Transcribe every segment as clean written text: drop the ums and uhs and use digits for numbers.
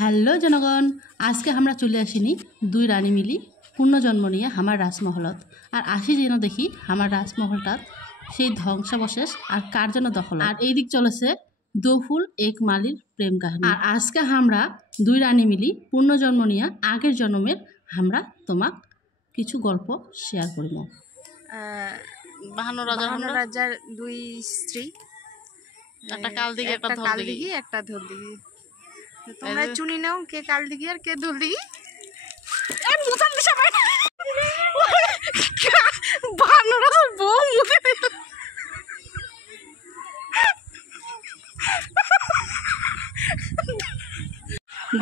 Hello জনগণ, আজকে আমরা চলে আসিনি দুই রানী মিলি পুনর্জন্ম নিয়ে আমার রাজমহলত। আর আসি যেন দেখি আমার রাজমহলটা সেই ধ্বংসাবশেষ আর কার জন্য দখল। আর এই দিক চলেছে দোফুল এক মালির প্রেম কাহিনী। আর আজকে আমরা দুই রানী মিলি পুনর্জন্ম নিয়ে আগের জন্মের আমরা তোমাক কিছু গল্প শেয়ার করিব। বাহান্ন রাজার দুই স্ত্রী, একটা কালদিঘি একটা কালদিঘি একটা ধলদিঘি। তোমরা চুনি নাও কে কালদিঘি আর কে ধলদিঘি।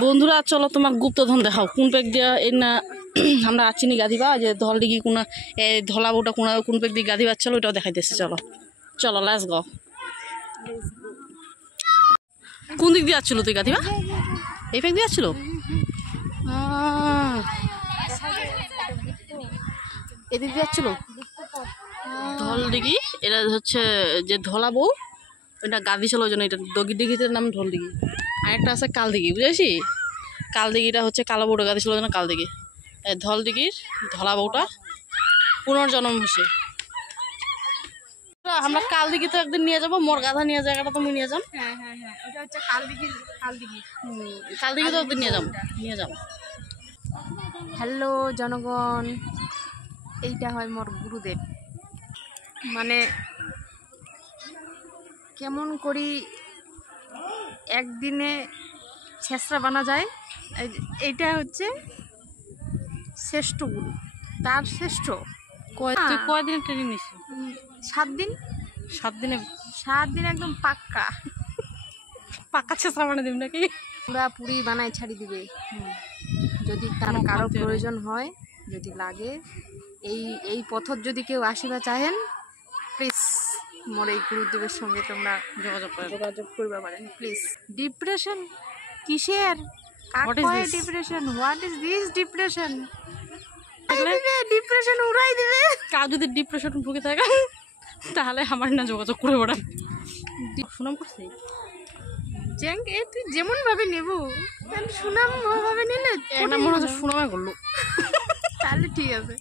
বন্ধুরা চলো তোমার গুপ্তধন দেখাও কোন পেক দিয়া এই না আমরা আছিনি গাধিবা যে ধল দিঘি কোন ধলা বউটা কোন পেক দিয়ে গাধিবা চলো ওইটাও দেখাইতেছি। চলো চলো লেটস গো। কোন দিক দিয়ে আসছিল তুই গাধিবা? এই পেক দিয়ে আসছিল? এদিক দিয়ে আসছিল ধল দিঘি। এটা হচ্ছে যে ধলা বউ, এটা গাভি ছিল জন্য এটা দগি দিঘিটার নাম ধল দিঘি। আরেকটা আছে কাল দিঘি, বুঝেছি? কাল দিঘিটা হচ্ছে কালো বউটা গাভি ছিল জন্য কাল দিঘি। ধল দিঘির ধলা বউটা পুনর্জন্ম হয়েছে। আমরা কাল দিঘি তো একদিন নিয়ে যাবো, মোর গাধা নিয়ে জায়গাটা তুমি নিয়ে যাও। হ্যাঁ হ্যাঁ হ্যাঁ, ওটা হচ্ছে কালদিঘি। কাল দিঘি তো একদিন নিয়ে যাও। হ্যালো জনগণ, এইটা হয় মোর গুরুদেব। মানে কেমন করি একদিনে ছেঁচড়া বানা যায়, এইটা হচ্ছে শ্রেষ্ঠ গুরু, তার শ্রেষ্ঠ। তুই কয়দিন ট্রেনিং নিস? 7 দিন। 7 দিন একদম পাক্কা ছেঁচড়া বানিয়ে দিবি নাকি? পুরা পুরি বানাই ছাড়ি দিবে। যদি তার কারো প্রয়োজন হয়, যদি লাগে, এই পথত যদি কেউ আসিবা চাহেন, প্লিজ মোর এই গুরুদেবের সঙ্গে তোমরা যোগাযোগ করবা পারেন প্লিজ। ডিপ্রেশন কিসের? Depression, what is this depression? Depression উড়াই দিবে। কাউ যদি ডিপ্রেশন ভুগে থাকে তাহলে আমার না যোগাযোগ করে ওরা সুনাম করছে। তুই যেমন ভাবে নেব সুনাম ভাবে নিলে এটা মনে হচ্ছে সুনামে করলো। তাহলে ঠিক আছে।